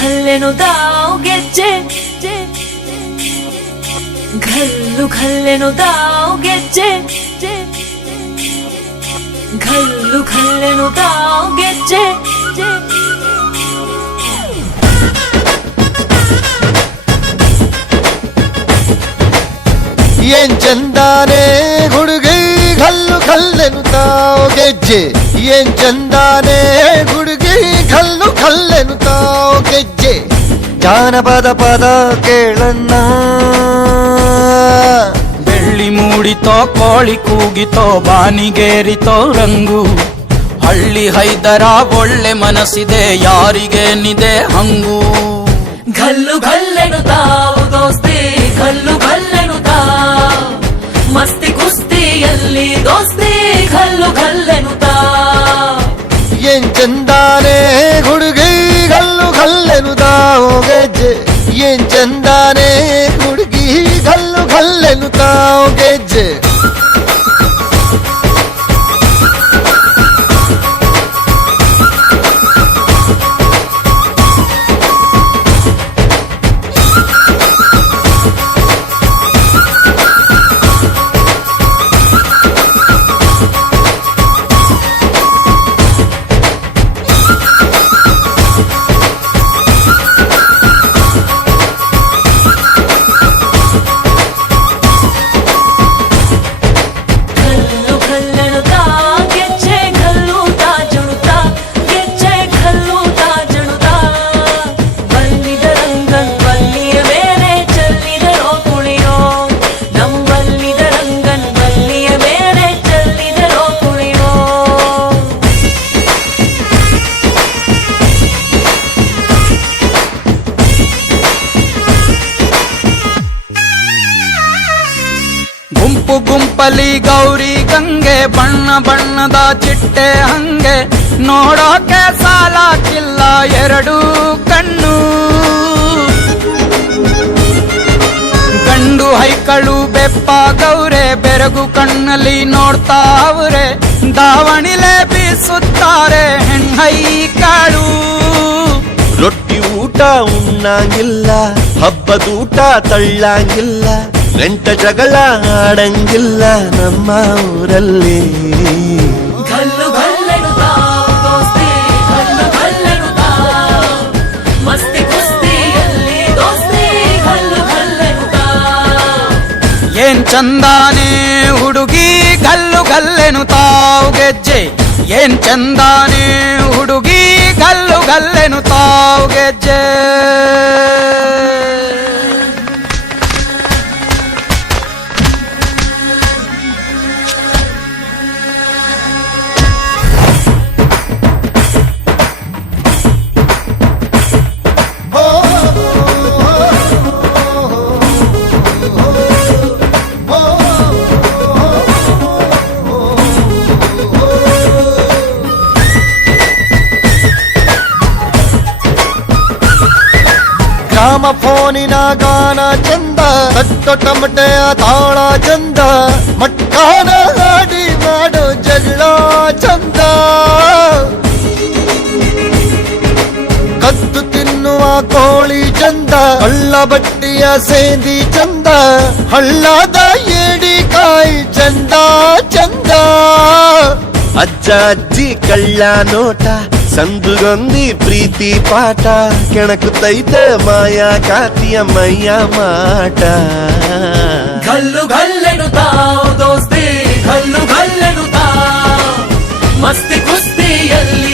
ಘಲ್ಲೆನುದಾವ್ ಗೆಜ್ಜೆ ಘಲ್ಲು ಘಲ್ಲೆನುದಾವ್ ಗೆಜ್ಜೆ ಘಲ್ಲು ಘಲ್ಲೆನುದಾವ್ ಗೆಜ್ಜೆ ಏನ್ ಚಂದಾನೆ ಹುಡುಗಿ ಘಲ್ಲು ಘಲ್ಲೆನುತಾವ್ ಗೆಜ್ಜೆ ಏನ್ ಚಂದಾನೆ ಹುಡುಗಿ ಘಲ್ಲು ಘಲ್ಲೆನುತಾವ್ ಗೆಜ್ಜೆ ಜಾನಪದ ಪದ ಕೇಳಣ್ಣ ಬೆಳ್ಳಿ ಮೂಡಿತೋ ಕೋಳಿ ಕೂಗಿತೋ ಬಾನಿಗೇರಿತೋ ರಂಗು ಹಳ್ಳಿ ಹೈದರ ಒಳ್ಳೆ ಮನಸ್ಸಿದೆ ಯಾರಿಗೇನಿದೆ ಹಂಗು ಘಲ್ಲು ಘಲ್ಲೆನುತಾವ್ ದೋಸ್ತಿ ಘಲ್ಲು ಘಲ್ಲೆನುತಾವ್ ಮಸ್ತಿ ಕುಸ್ತಿಯಲ್ಲಿ ದೋಸ್ತಿ ಘಲ್ಲು ಘಲ್ಲೆನುತಾವ್ ಏನ್ ಚಂದಾನೆ ಹುಡುಗಿ ಘಲ್ಲು ಘಲ್ಲೆನುತಾವ್ ಗೆಜ್ಜೆ ಏನ್ ಚಂದಾನೆ ಹುಡುಗಿ ಘಲ್ಲು ಘಲ್ಲೆನುತಾವ್ ಗೆಜ್ಜೆ ಗುಂಪು ಗುಂಪಲಿ ಗೌರಿ ಗಂಗೆ ಬಣ್ಣ ಬಣ್ಣದ ಚಿಟ್ಟೆ ಹಂಗೆ ನೋಡೋಕೆ ಸಾಲಾಕಿಲ್ಲ ಎರಡು ಕಣ್ಣು ಗಂಡು ಹೈಕಳು ಬೆಪ್ಪ ಗೌರೆ ಬೆರಗು ಕಣ್ಣಲ್ಲಿ ನೋಡ್ತಾವ್ರೆ ದಾವಣಿಲೆ ಬೀಸುತ್ತಾರೆ ಹೆಣ್ಣೈಕಾಳು ರೊಟ್ಟಿ ಊಟ ಉಣ್ಣಂಗಿಲ್ಲ ಹಬ್ಬದೂಟ ತಳ್ಳಂಗಿಲ್ಲ ಗಂಟ ಜಗಳ ಆಡಂಗಿಲ್ಲ ನಮ್ಮ ಊರಲ್ಲಿ ಘಲ್ಲು ಘಲ್ಲೆನುತಾವ್ ದೋಸ್ತಿ ಘಲ್ಲು ಘಲ್ಲೆನುತಾವ್ ಮಸ್ತಿ ಕುಸ್ತಿಯಲ್ಲಿ ದೋಸ್ತಿ ಘಲ್ಲು ಘಲ್ಲೆನುತಾವ್ ಏನ್ ಚಂದಾನೆ ಹುಡುಗಿ ಘಲ್ಲು ಘಲ್ಲೆನುತಾವ್ ಗೆಜ್ಜೆ ಏನ್ ಚಂದಾನೆ ಹುಡುಗಿ ಘಲ್ಲು ಘಲ್ಲೆನುತಾವ್ ಗೆಜ್ಜೆ ಗ್ರಾಮ ಫೋನಿನ ಗಾನ ಚಂದ ತಟ್ಟೊ ಟಮಟೆಯ ತಾಳ ಚಂದ ಮಟ್ಕಾನ ಹಾಡಿ ಮಾಡೋ ಜಗಳ ಚಂದ ಕದ್ದು ತಿನ್ನುವ ಕೋಳಿ ಚಂದ ಹಳ್ಳ ಬಟ್ಟಿಯ ಸೇಂದಿ ಚಂದ ಹಳ್ಳದ ಏಡಿಕಾಯಿ ಚಂದ ಚಂದ ಅಜ್ಜ ಅಜ್ಜಿ ಕಳ್ಳ ನೋಟ ಸಂದುಗೊಂದಿ ಪ್ರೀತಿ ಪಾಠ ಕೆಣಕುತ್ತೈತೆ ಮಾಯಾ ಕಾತಿಯ ಮೈಯ ಮಾಟ ಘಲ್ಲು ಘಲ್ಲೆನುತಾವ್ ದೋಸ್ತಿ ಘಲ್ಲು ಘಲ್ಲೆನುತಾವ್ ಮಸ್ತಿ ಕುಸ್ತಿಯಲ್ಲಿ